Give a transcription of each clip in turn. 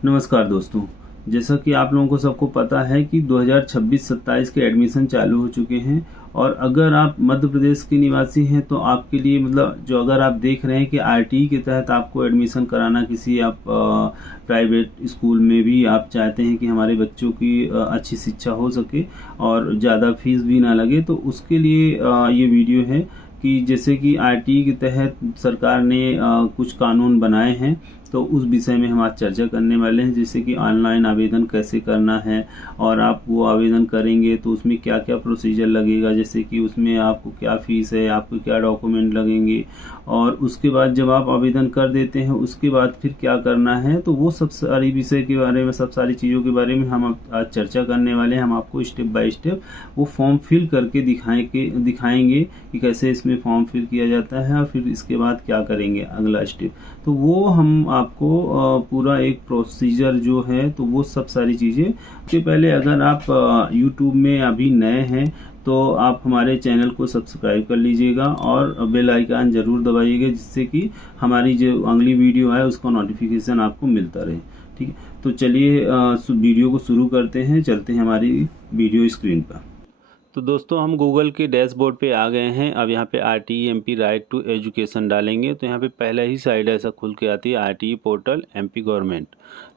नमस्कार दोस्तों। जैसा कि आप लोगों को सबको पता है कि 2026-27 के एडमिशन चालू हो चुके हैं। और अगर आप मध्य प्रदेश के निवासी हैं तो आपके लिए मतलब जो अगर आप देख रहे हैं कि आरटीई के तहत आपको एडमिशन कराना किसी आप प्राइवेट स्कूल में भी आप चाहते हैं कि हमारे बच्चों की अच्छी शिक्षा हो सके और ज़्यादा फीस भी ना लगे, तो उसके लिए ये वीडियो है कि जैसे कि आरटीई के तहत सरकार ने कुछ कानून बनाए हैं, तो उस विषय में हम आज चर्चा करने वाले हैं। जैसे कि ऑनलाइन आवेदन कैसे करना है और आप वो आवेदन करेंगे तो उसमें क्या क्या प्रोसीजर लगेगा, जैसे कि उसमें आपको क्या फ़ीस है, आपको क्या डॉक्यूमेंट लगेंगे, और उसके बाद जब आप आवेदन कर देते हैं उसके बाद फिर क्या करना है। तो वो सब सारी विषय के बारे में, सब सारी चीज़ों के बारे में हम आज चर्चा करने वाले हैं। हम आपको स्टेप बाय स्टेप वो फॉर्म फिल करके दिखाएंगे कि कैसे इसमें फॉर्म फिल किया जाता है और फिर इसके बाद क्या करेंगे अगला स्टेप। तो वो हम आपको पूरा एक प्रोसीजर जो है, तो वो सब सारी चीज़ें। उसके पहले अगर आप यूट्यूब में अभी नए हैं तो आप हमारे चैनल को सब्सक्राइब कर लीजिएगा और बेल आइकन ज़रूर दबाइएगा, जिससे कि हमारी जो अगली वीडियो है उसका नोटिफिकेशन आपको मिलता रहे। ठीक है, तो चलिए वीडियो को शुरू करते हैं, चलते हैं हमारी वीडियो स्क्रीन पर। तो दोस्तों हम गूगल के डैशबोर्ड पे आ गए हैं। अब यहाँ पे RTE MP right to education डालेंगे तो यहाँ पे पहला ही साइड ऐसा खुल के आती है, आरटीई पोर्टल एमपी गवर्नमेंट।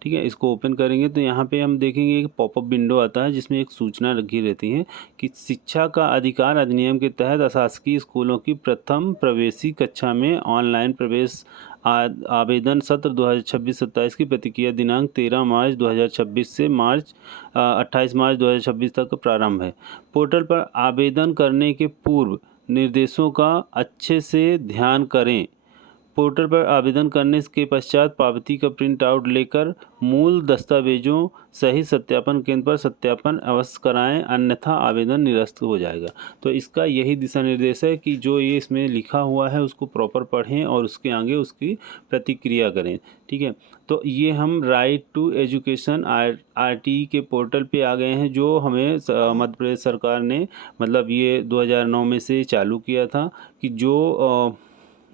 ठीक है, इसको ओपन करेंगे तो यहाँ पे हम देखेंगे एक पॉपअप विंडो आता है जिसमें एक सूचना रखी रहती है कि शिक्षा का अधिकार अधिनियम के तहत अशासकीय स्कूलों की प्रथम प्रवेशी कक्षा में ऑनलाइन प्रवेश आवेदन सत्र 2026-27 की प्रतिक्रिया दिनांक 13 मार्च 2026 से 28 मार्च 2026 तक प्रारंभ है। पोर्टल पर आवेदन करने के पूर्व निर्देशों का अच्छे से ध्यान करें। पोर्टल पर आवेदन करने के पश्चात पावती का प्रिंट आउट लेकर मूल दस्तावेजों सहित सत्यापन केंद्र पर सत्यापन अवश्य कराएं, अन्यथा आवेदन निरस्त हो जाएगा। तो इसका यही दिशा निर्देश है कि जो ये इसमें लिखा हुआ है उसको प्रॉपर पढ़ें और उसके आगे उसकी प्रतिक्रिया करें। ठीक है, तो ये हम राइट टू एजुकेशन आरटीई के पोर्टल पे आ गए हैं, जो हमें मध्य प्रदेश सरकार ने मतलब ये 2009 में से चालू किया था कि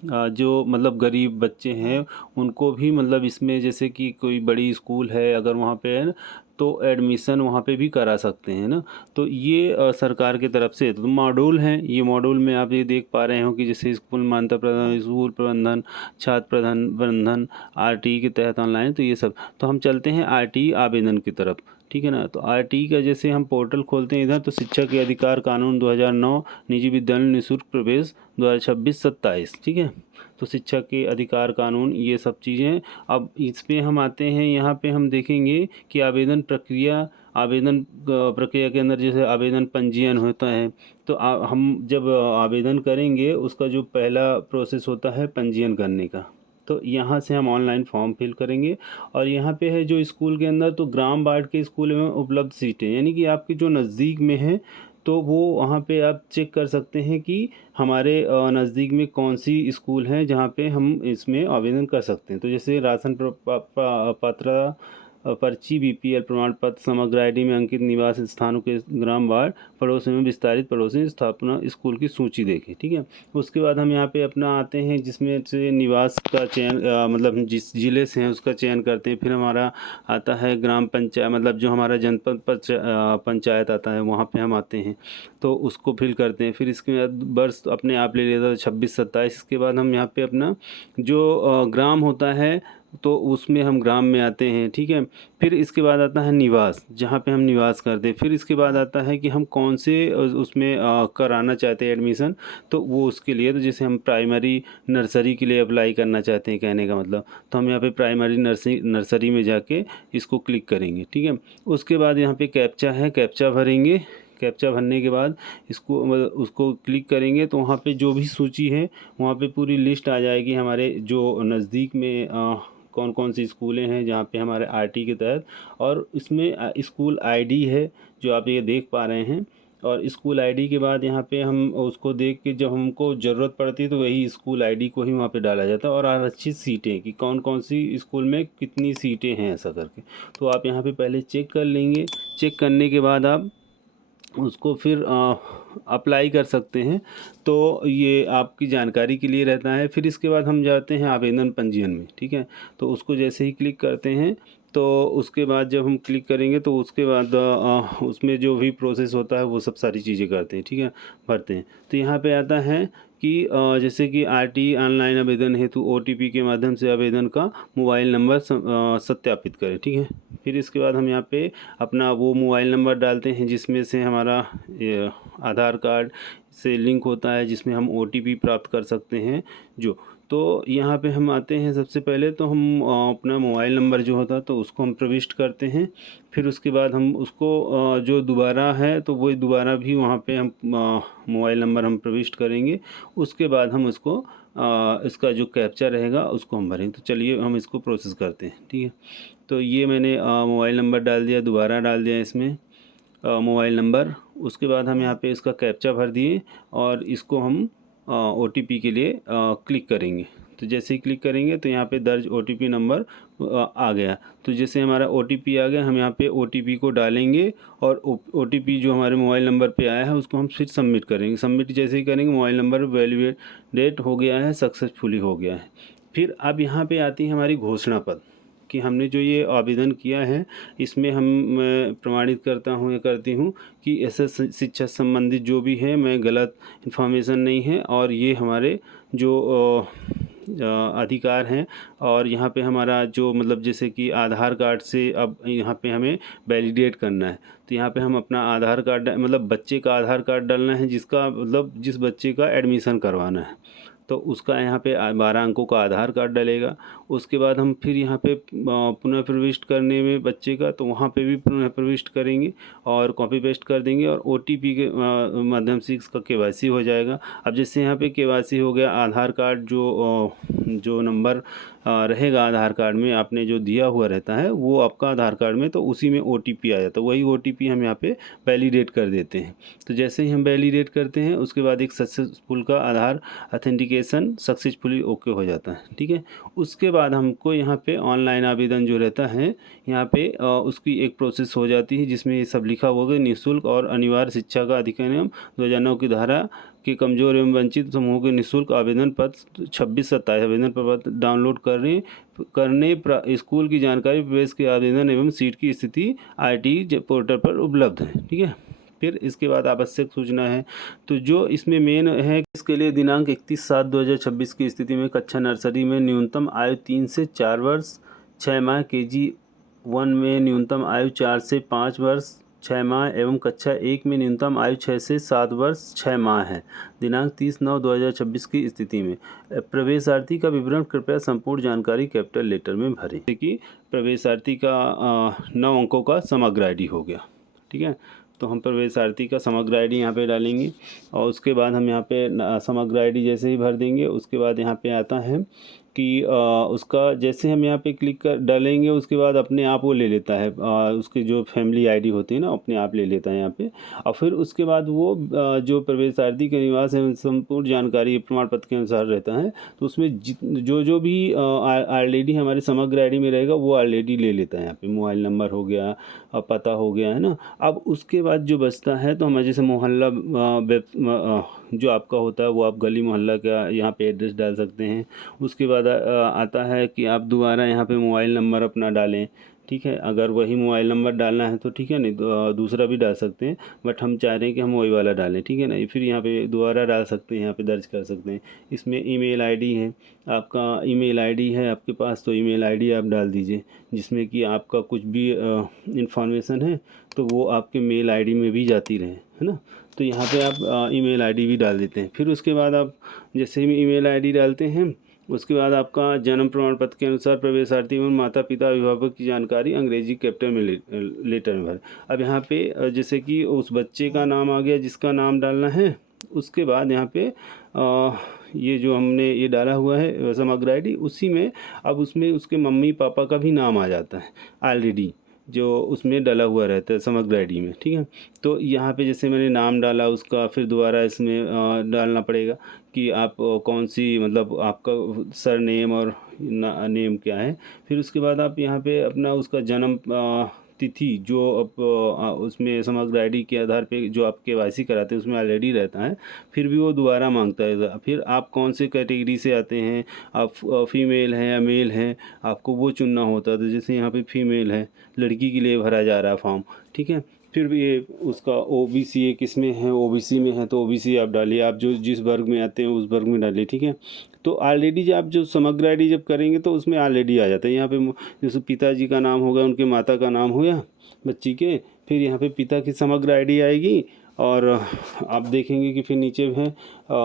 जो मतलब गरीब बच्चे हैं उनको भी मतलब इसमें, जैसे कि कोई बड़ी स्कूल है अगर वहाँ पे है ना, तो एडमिशन वहाँ पे भी करा सकते हैं ना। तो ये सरकार की तरफ से तो मॉड्यूल हैं। ये मॉड्यूल में आप ये देख पा रहे हो कि जैसे स्कूल मान्यता प्रदान, स्कूल प्रबंधन, छात्र प्रबंधन, आरटीई के तहत ऑनलाइन, तो ये सब। तो हम चलते हैं आरटीई आवेदन की तरफ। ठीक है ना, तो आरटीई का जैसे हम पोर्टल खोलते हैं इधर, तो शिक्षा के अधिकार कानून 2009, निजी विद्यालय निःशुल्क प्रवेश 2026-27। ठीक है, तो शिक्षा के अधिकार कानून ये सब चीज़ें। अब इस पे हम आते हैं, यहाँ पे हम देखेंगे कि आवेदन प्रक्रिया के अंदर जैसे आवेदन पंजीयन होता है, तो हम जब आवेदन करेंगे उसका जो पहला प्रोसेस होता है पंजीयन करने का, तो यहाँ से हम ऑनलाइन फॉर्म फिल करेंगे। और यहाँ पे है जो स्कूल के अंदर, तो ग्राम वार्ड के स्कूल में उपलब्ध सीटें, यानी कि आपके जो नज़दीक में है, तो वो वहाँ पे आप चेक कर सकते हैं कि हमारे नज़दीक में कौन सी स्कूल हैं जहाँ पे हम इसमें आवेदन कर सकते हैं। तो जैसे राशन पात्रता पर्ची, बीपीएल प्रमाण पत्र, समग्र आईडी में अंकित निवास स्थानों के ग्राम वार्ड पड़ोस में विस्तारित पड़ोसी स्थापना स्कूल की सूची देखें। ठीक है, उसके बाद हम यहाँ पे अपना आते हैं जिसमें से निवास का चयन मतलब हम जिस ज़िले से हैं उसका चयन करते हैं। फिर हमारा आता है ग्राम पंचायत, मतलब जो हमारा जनपद पंचायत आता है वहाँ पे हम आते हैं, तो उसको फिल करते हैं। फिर इसके बाद वर्ष अपने आप ले लेता है 26-27। इसके बाद हम यहाँ पे अपना जो ग्राम होता है तो उसमें हम ग्राम में आते हैं। ठीक है, फिर इसके बाद आता है निवास, जहाँ पे हम निवास करते हैं। फिर इसके बाद आता है कि हम कौन से उसमें कराना चाहते हैं एडमिशन, तो वो उसके लिए, तो जैसे हम प्राइमरी नर्सरी के लिए अप्लाई करना चाहते हैं, कहने का मतलब, तो हम यहाँ पे प्राइमरी नर्सरी में जाके इसको क्लिक करेंगे। ठीक है, उसके बाद यहाँ पे कैप्चा है, कैप्चा भरेंगे। कैप्चा भरने के बाद इसको मतलब उसको क्लिक करेंगे तो वहाँ पे जो भी सूची है वहाँ पे पूरी लिस्ट आ जाएगी हमारे जो नज़दीक में कौन कौन सी स्कूलें हैं जहाँ पे हमारे आरटी के तहत। और इसमें स्कूल आईडी है जो आप ये देख पा रहे हैं। और स्कूल आईडी के बाद यहाँ पे हम उसको देख के जब हमको ज़रूरत पड़ती है तो वही स्कूल आईडी को ही वहाँ पे डाला जाता है, और आरक्षित सीटें कि कौन कौन सी स्कूल में कितनी सीटें हैं ऐसा करके, तो आप यहाँ पे पहले चेक कर लेंगे। चेक करने के बाद आप उसको फिर अप्लाई कर सकते हैं। तो ये आपकी जानकारी के लिए रहता है। फिर इसके बाद हम जाते हैं आवेदन पंजीयन में, ठीक है। तो उसको जैसे ही क्लिक करते हैं तो उसके बाद जब हम क्लिक करेंगे तो उसके बाद उसमें जो भी प्रोसेस होता है वो सब सारी चीज़ें करते हैं, ठीक है, भरते हैं। तो यहाँ पे आता है कि जैसे कि आरटी ऑनलाइन आवेदन हेतु ओटीपी के माध्यम से आवेदन का मोबाइल नंबर सत्यापित करें, ठीक है। फिर इसके बाद हम यहाँ पे अपना वो मोबाइल नंबर डालते हैं जिसमें से हमारा ये आधार कार्ड से लिंक होता है, जिसमें हम ओटीपी प्राप्त कर सकते हैं जो। तो यहाँ पे हम आते हैं, सबसे पहले तो हम अपना मोबाइल नंबर जो होता है तो उसको हम प्रविष्ट करते हैं। फिर उसके बाद हम उसको जो दोबारा है तो वो दोबारा भी वहाँ पे हम मोबाइल नंबर हम प्रविष्ट करेंगे। उसके बाद हम उसको इसका जो कैप्चा रहेगा उसको हम भरेंगे। तो चलिए हम इसको प्रोसेस करते हैं, ठीक है। तो ये मैंने मोबाइल नंबर डाल दिया, दोबारा डाल दिया इसमें मोबाइल नंबर। उसके बाद हम यहाँ पे इसका कैप्चा भर दिए और इसको हम ओटीपी के लिए क्लिक करेंगे। तो जैसे ही क्लिक करेंगे तो यहाँ पे दर्ज ओटीपी नंबर आ गया। तो जैसे हमारा ओटीपी आ गया, हम यहाँ पे ओटीपी को डालेंगे और ओटीपी जो हमारे मोबाइल नंबर पे आया है उसको हम फिर सबमिट करेंगे। सबमिट जैसे ही करेंगे मोबाइल नंबर वैलिडेट हो गया है, सक्सेसफुली हो गया है। फिर अब यहाँ पे आती है हमारी घोषणा पत्र कि हमने जो ये आवेदन किया है इसमें हम मैं प्रमाणित करता हूँ या करती हूँ कि ऐसे शिक्षा संबंधित जो भी है मैं गलत इन्फॉर्मेशन नहीं है और ये हमारे जो अधिकार हैं। और यहाँ पे हमारा जो मतलब जैसे कि आधार कार्ड से अब यहाँ पे हमें वैलिडेट करना है। तो यहाँ पे हम अपना आधार कार्ड मतलब बच्चे का आधार कार्ड डालना है जिसका मतलब जिस बच्चे का एडमिशन करवाना है। तो उसका यहाँ पे 12 अंकों का आधार कार्ड डलेगा। उसके बाद हम फिर यहाँ पे पुनः प्रविष्ट करने में बच्चे का तो वहाँ पे भी पुनः प्रविष्ट करेंगे और कॉपी पेस्ट कर देंगे और ओटीपी के माध्यम से इसका केवाईसी हो जाएगा। अब जैसे यहाँ पे केवाईसी हो गया, आधार कार्ड जो नंबर रहेगा आधार कार्ड में आपने जो दिया हुआ रहता है वो आपका आधार कार्ड में, तो उसी में ओटीपी आ जाता है। वही ओटीपी हम यहाँ पे वैलिडेट कर देते हैं। तो जैसे ही हम वैलिडेट करते हैं उसके बाद एक सक्सेसफुल का आधार ऑथेंटिकेशन सक्सेसफुली ओके हो जाता है, ठीक है। उसके बाद हमको यहाँ पे ऑनलाइन आवेदन जो रहता है यहाँ पे उसकी एक प्रोसेस हो जाती है जिसमें ये सब लिखा होगा। निःशुल्क और अनिवार्य शिक्षा का अधिनियम 2009 की धारा कि कमजोर एवं वंचित समूहों के निःशुल्क आवेदन पत्र 26-27 आवेदन पत्र डाउनलोड करने स्कूल की जानकारी, प्रवेश के आवेदन एवं सीट की स्थिति आईटी पोर्टल पर उपलब्ध है, ठीक है। फिर इसके बाद आवश्यक सूचना है तो जो इसमें मेन है इसके लिए दिनांक 31/7/2026 की स्थिति में कक्षा नर्सरी में न्यूनतम आयु 3 से 4 वर्ष 6 माह, KG1 में न्यूनतम आयु 4 से 5 वर्ष 6 माह एवं कक्षा 1 में न्यूनतम आयु 6 से 7 वर्ष 6 माह है। दिनांक 30/9/2026 की स्थिति में प्रवेशार्थी का विवरण कृपया संपूर्ण जानकारी कैपिटल लेटर में भरें। जैसे कि प्रवेशार्थी का 9 अंकों का समग्र आईडी हो गया, ठीक है। तो हम प्रवेशार्थी का समग्र आईडी यहाँ पे डालेंगे और उसके बाद हम यहाँ पे समग्र आईडी जैसे ही भर देंगे उसके बाद यहाँ पे आता है कि उसका जैसे हम यहाँ पे क्लिक कर डालेंगे उसके बाद अपने आप वो ले लेता है उसकी जो फैमिली आईडी होती है ना अपने आप ले लेता है यहाँ पे। और फिर उसके बाद वो जो प्रवेशार्थी के निवास एवं संपूर्ण जानकारी प्रमाण पत्र के अनुसार रहता है तो उसमें जो भी ऑलरेडी हमारे समग्र आईडी में रहेगा वो ऑलरेडी ले लेता है। यहाँ पे मोबाइल नंबर हो गया, पता हो गया, है ना। अब उसके बाद जो बचता है तो हमारे जैसे मोहल्ला जो आपका होता है वो आप गली मोहल्ला का यहाँ पे एड्रेस डाल सकते हैं। उसके बाद आता है कि आप दोबारा यहाँ पे मोबाइल नंबर अपना डालें, ठीक है। अगर वही मोबाइल नंबर डालना है तो ठीक है, नहीं तो दूसरा भी डाल सकते हैं बट हम चाह रहे हैं कि हम वही वाला डालें, ठीक है ना। फिर यहाँ पे दोबारा डाल सकते हैं, यहाँ पे दर्ज कर सकते हैं। इसमें ईमेल आईडी है, आपका ईमेल आईडी है आपके पास तो ईमेल आईडी आप डाल दीजिए जिसमें कि आपका कुछ भी इंफॉर्मेशन है तो वो आपके मेल आईडी में भी जाती रहे, है ना। तो यहाँ पे आप ईमेल आईडी भी डाल देते हैं। फिर उसके बाद आप जैसे ही ईमेल आईडी डालते हैं उसके बाद आपका जन्म प्रमाण पत्र के अनुसार प्रवेशार्थी एवं माता पिता अभिभावक की जानकारी अंग्रेजी कैपिटल में लेटर में भरें। अब यहाँ पे जैसे कि उस बच्चे का नाम आ गया जिसका नाम डालना है। उसके बाद यहाँ पे ये जो हमने ये डाला हुआ है समग्र आईडी उसी में अब उसमें उसके मम्मी पापा का भी नाम आ जाता है ऑलरेडी जो उसमें डाला हुआ रहता है समग्र आईडी में, ठीक है। तो यहाँ पे जैसे मैंने नाम डाला उसका फिर दोबारा इसमें डालना पड़ेगा कि आप कौन सी मतलब आपका सर नेम और नेम क्या है। फिर उसके बाद आप यहाँ पे अपना उसका जन्म तिथि जो उसमें समग्र आईडी के आधार पे जो आप KYC कराते हैं उसमें ऑलरेडी रहता है, फिर भी वो दोबारा मांगता है। फिर आप कौन से कैटेगरी से आते हैं, आप फीमेल हैं या मेल हैं, आपको वो चुनना होता है। तो जैसे यहाँ पे फीमेल है, लड़की के लिए भरा जा रहा है फॉर्म, ठीक है। फिर भी ये उसका OBC किस में है, OBC में है तो OBC आप डालिए, आप जो जिस वर्ग में आते हैं उस वर्ग में डालिए, ठीक है। तो ऑलरेडी जब आप जो समग्र आईडी जब करेंगे तो उसमें ऑलरेडी आ जाता है। यहाँ पे जैसे पिताजी का नाम हो गया, उनके माता का नाम हो गया बच्ची के, फिर यहाँ पे पिता की समग्र आईडी आएगी और आप देखेंगे कि फिर नीचे है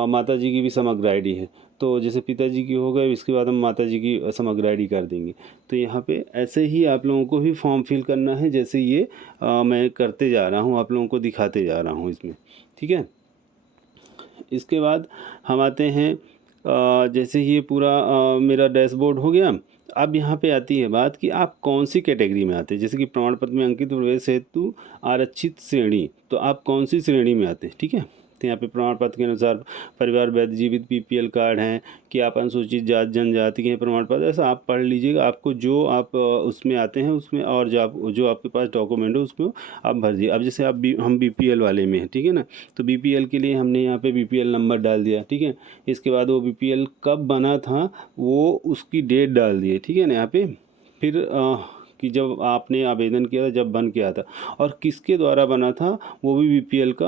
माता जी की भी समग्र आईडी है। तो जैसे पिताजी की हो गए, इसके बाद हम माता जी की समग्र आईडी कर देंगे। तो यहाँ पे ऐसे ही आप लोगों को भी फॉर्म फिल करना है, जैसे ये मैं करते जा रहा हूँ, आप लोगों को दिखाते जा रहा हूँ इसमें, ठीक है। इसके बाद हम आते हैं जैसे ये पूरा मेरा डैशबोर्ड हो गया। अब यहाँ पे आती है बात कि आप कौन सी कैटेगरी में आते हैं। जैसे कि प्रमाण पत्र में अंकित प्रवेश हेतु आरक्षित श्रेणी, तो आप कौन सी श्रेणी में आते हैं, ठीक है। तो यहाँ पे प्रमाण पत्र के अनुसार परिवार वैध जीवित BPL कार्ड हैं कि आप अनुसूचित जाति जनजाति के हैं प्रमाण पत्र, ऐसा आप पढ़ लीजिएगा। आपको जो आप उसमें आते हैं उसमें, और जो आपके पास डॉक्यूमेंट है उसको आप भर दीजिए। अब जैसे हम BPL वाले में हैं, ठीक है ना, तो BPL के लिए हमने यहाँ पे BPL नंबर डाल दिया, ठीक है। इसके बाद वो BPL कब बना था वो उसकी डेट डाल दिए, ठीक है ना यहाँ पे। फिर कि जब आपने आवेदन किया था, जब बन के आया था, और किसके द्वारा बना था वो भी BPL का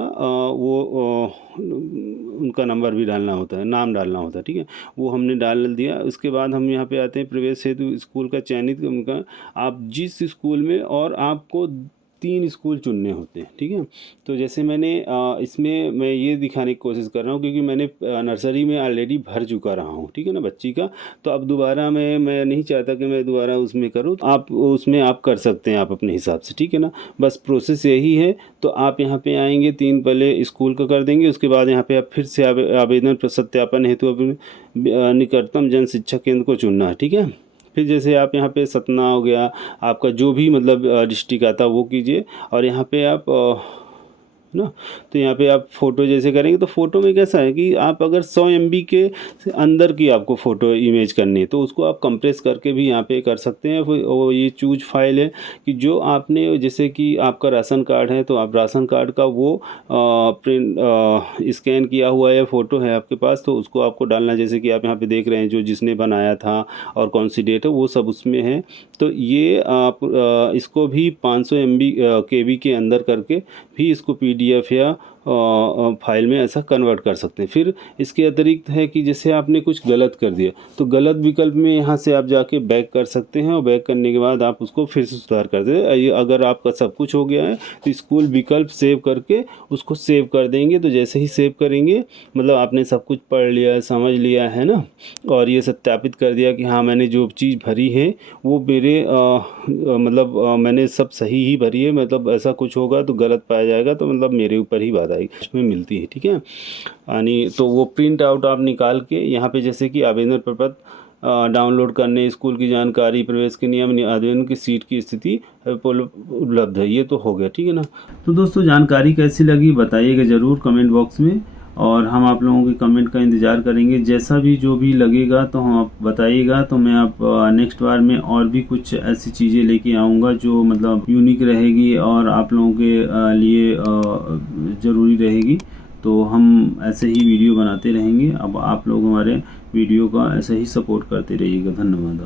उनका नंबर भी डालना होता है, नाम डालना होता है, ठीक है। वो हमने डाल दिया। उसके बाद हम यहाँ पे आते हैं प्रवेश हेतु स्कूल का चयनित, उनका आप जिस स्कूल में, और आपको 3 स्कूल चुनने होते हैं, ठीक है। तो जैसे मैंने इसमें मैं ये दिखाने की कोशिश कर रहा हूँ क्योंकि मैंने नर्सरी में ऑलरेडी भर चुका रहा हूँ, ठीक है ना, बच्ची का। तो अब दोबारा मैं नहीं चाहता कि मैं दोबारा उसमें करूँ। आप उसमें आप कर सकते हैं आप अपने हिसाब से, ठीक है ना। बस प्रोसेस यही है। तो आप यहाँ पे आएंगे, 3 पहले स्कूल का कर देंगे, उसके बाद यहाँ पे आप फिर से आवेदन सत्यापन हेतु अपने निकटतम जन शिक्षा केंद्र को चुनना है, ठीक है। फिर जैसे आप यहाँ पे सतना हो गया, आपका जो भी मतलब डिस्ट्रिक्ट आता वो कीजिए। और यहाँ पे आप ना, तो यहाँ पे आप फ़ोटो जैसे करेंगे तो फ़ोटो में कैसा है कि आप अगर 100 MB के अंदर की आपको फ़ोटो इमेज करनी है तो उसको आप कंप्रेस करके भी यहाँ पे कर सकते हैं। वो ये चूज फाइल है कि जो आपने, जैसे कि आपका राशन कार्ड है तो आप राशन कार्ड का वो प्रिंट स्कैन किया हुआ है फ़ोटो है आपके पास, तो उसको आपको डालना। जैसे कि आप यहाँ पे देख रहे हैं जो जिसने बनाया था और कौन सी डेट है वो सब उसमें है। तो ये आप इसको भी 500 MB KB के अंदर करके भी इसको PDF या फाइल में ऐसा कन्वर्ट कर सकते हैं। फिर इसके अतिरिक्त है कि जैसे आपने कुछ गलत कर दिया तो गलत विकल्प में यहाँ से आप जाके बैक कर सकते हैं, और बैक करने के बाद आप उसको फिर से सुधार कर दें। अगर आपका सब कुछ हो गया है तो स्कूल विकल्प सेव करके उसको सेव कर देंगे। तो जैसे ही सेव करेंगे मतलब आपने सब कुछ पढ़ लिया है, समझ लिया है ना, और ये सत्यापित कर दिया कि हाँ मैंने जो चीज़ भरी है वो मेरे मतलब मैंने सब सही ही भरी है। मतलब ऐसा कुछ होगा तो गलत पाया जाएगा तो मतलब मेरे ऊपर ही बात में मिलती है, ठीक है। यानी तो वो प्रिंट आउट आप निकाल के यहाँ पे, जैसे कि आवेदन प्रपत्र डाउनलोड करने, स्कूल की जानकारी, प्रवेश के नियम, आवेदन की सीट की स्थिति उपलब्ध है, ये तो हो गया, ठीक है ना। तो दोस्तों जानकारी कैसी लगी बताइएगा ज़रूर कमेंट बॉक्स में, और हम आप लोगों के कमेंट का इंतज़ार करेंगे। जैसा भी जो भी लगेगा तो हम आप बताइएगा, तो मैं आप नेक्स्ट बार में और भी कुछ ऐसी चीज़ें लेके आऊँगा जो मतलब यूनिक रहेगी और आप लोगों के लिए ज़रूरी रहेगी। तो हम ऐसे ही वीडियो बनाते रहेंगे। अब आप लोग हमारे वीडियो का ऐसे ही सपोर्ट करते रहिएगा। धन्यवाद।